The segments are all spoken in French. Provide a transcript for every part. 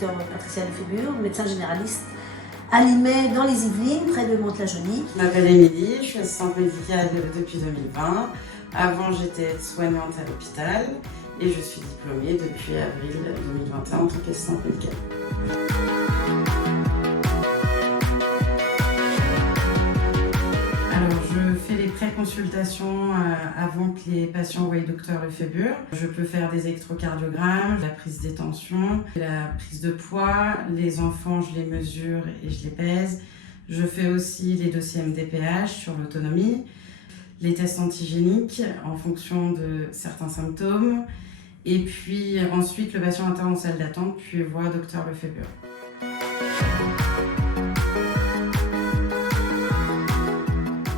docteur Patricia Lefébure, médecin généraliste à Limay dans les Yvelines, près de Mantes-la-Jolie. Je m'appelle Émilie, je suis assistante médicale depuis 2020. Avant, j'étais soignante à l'hôpital et je suis diplômée depuis avril 2021 en tant qu'assistante médicale. Alors, je fais les pré-consultations avant que les patients voient le docteur Lefébure. Je peux faire des électrocardiogrammes, la prise des tensions, la prise de poids. Les enfants, je les mesure et je les pèse. Je fais aussi les dossiers MDPH sur l'autonomie, les tests antigéniques en fonction de certains symptômes. Et puis ensuite, le patient attend en salle d'attente, puis voit docteur Lefébure.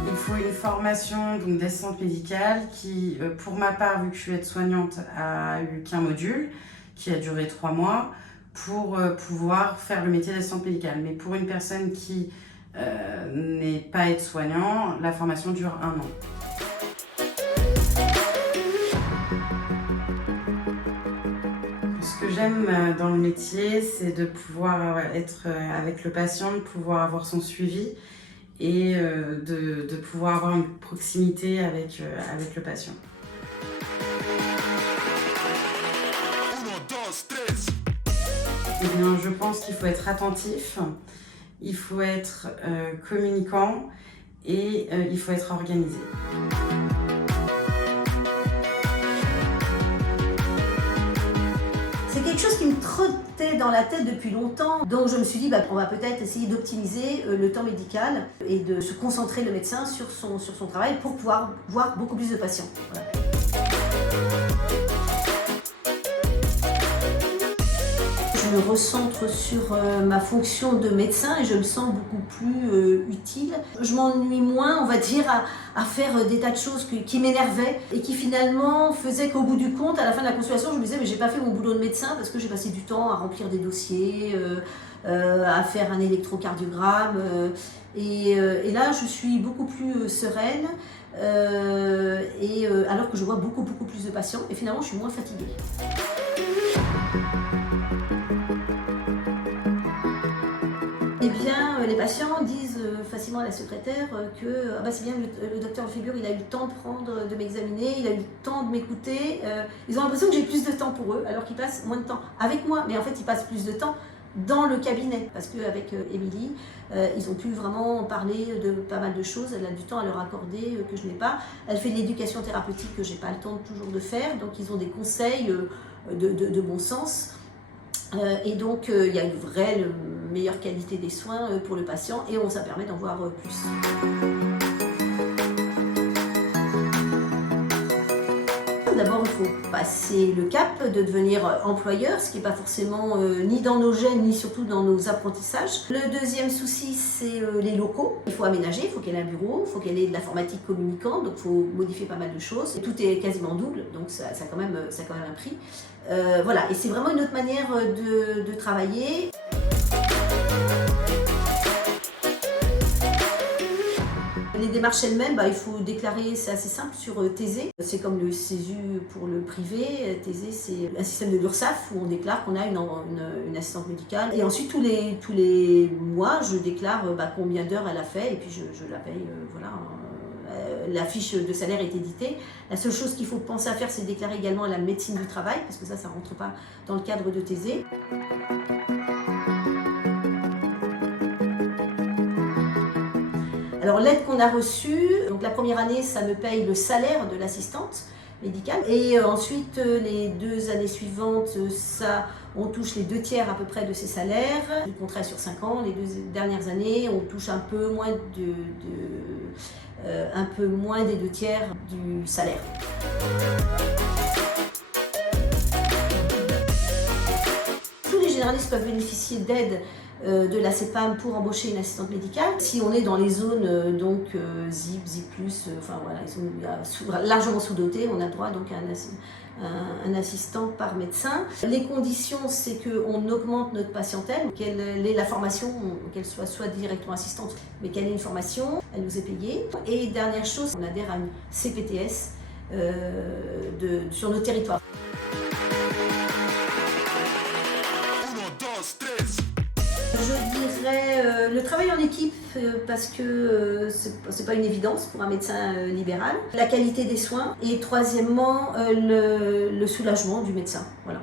Il faut une formation d'assistante médicale qui, pour ma part, vu que je suis aide-soignante, a eu qu'un module qui a duré 3 mois pour pouvoir faire le métier d'assistante médicale. Mais pour une personne qui n'est pas aide-soignant, la formation dure 1 an. Ce que j'aime dans le métier, c'est de pouvoir être avec le patient, de pouvoir avoir son suivi et de pouvoir avoir une proximité avec le patient. Eh bien, je pense qu'il faut être attentif, il faut être communicant et il faut être organisé. C'est quelque chose qui me trottait dans la tête depuis longtemps, donc je me suis dit on va peut-être essayer d'optimiser le temps médical et de se concentrer le médecin sur son travail pour pouvoir voir beaucoup plus de patients. Voilà. Je me recentre sur ma fonction de médecin et je me sens beaucoup plus utile. Je m'ennuie moins, on va dire, à faire des tas de choses qui m'énervaient et qui finalement faisaient qu'au bout du compte, à la fin de la consultation, je me disais mais j'ai pas fait mon boulot de médecin parce que j'ai passé du temps à remplir des dossiers, à faire un électrocardiogramme. Et là, je suis beaucoup plus sereine alors que je vois beaucoup plus de patients et finalement, je suis moins fatiguée. Eh bien, les patients disent facilement à la secrétaire que c'est bien, le docteur Lefébure, il a eu le temps de m'examiner, il a eu le temps de m'écouter. Ils ont l'impression que j'ai plus de temps pour eux, alors qu'ils passent moins de temps avec moi. Mais en fait, ils passent plus de temps dans le cabinet, parce qu'avec Émilie, ils ont pu vraiment parler de pas mal de choses. Elle a du temps à leur accorder que je n'ai pas. Elle fait de l'éducation thérapeutique que je n'ai pas le temps toujours de faire, donc ils ont des conseils de bon sens. Et donc, il y a une vraie meilleure qualité des soins pour le patient et ça permet d'en voir plus. D'abord, il faut passer le cap de devenir employeur, ce qui n'est pas forcément ni dans nos gènes, ni surtout dans nos apprentissages. Le deuxième souci, c'est les locaux. Il faut aménager, il faut qu'elle ait un bureau, il faut qu'elle ait de l'informatique communicante, donc il faut modifier pas mal de choses. Et tout est quasiment double, donc ça a quand même un prix. Voilà, et c'est vraiment une autre manière de travailler. Les démarches elles-mêmes, il faut déclarer, c'est assez simple sur Thésée. C'est comme le CESU pour le privé. Thésée, c'est un système de l'URSSAF où on déclare qu'on a une assistante médicale. Et ensuite, tous les mois, je déclare combien d'heures elle a fait et puis je la paye. Voilà. La fiche de salaire est éditée. La seule chose qu'il faut penser à faire, c'est déclarer également à la médecine du travail, parce que ça ne rentre pas dans le cadre de Thésée. Alors l'aide qu'on a reçue, donc la première année, ça me paye le salaire de l'assistante médicale. Et ensuite, les 2 années suivantes, on touche les 2/3 à peu près de ses salaires. Le contrat est sur 5 ans. Les 2 dernières années, on touche un peu moins des 2/3 du salaire. Tous les généralistes peuvent bénéficier d'aide de la CEPAM pour embaucher une assistante médicale. Si on est dans les zones ZIP, ZIP+, enfin voilà, ils sont largement sous-dotés, on a droit donc à un assistant par médecin. Les conditions, c'est qu'on augmente notre patientèle, qu'elle ait la formation, qu'elle soit directement assistante, mais qu'elle ait une formation, elle nous est payée. Et dernière chose, on adhère à une CPTS sur nos territoires. Le travail en équipe, parce que c'est pas une évidence pour un médecin libéral. La qualité des soins et troisièmement, le soulagement du médecin. Voilà.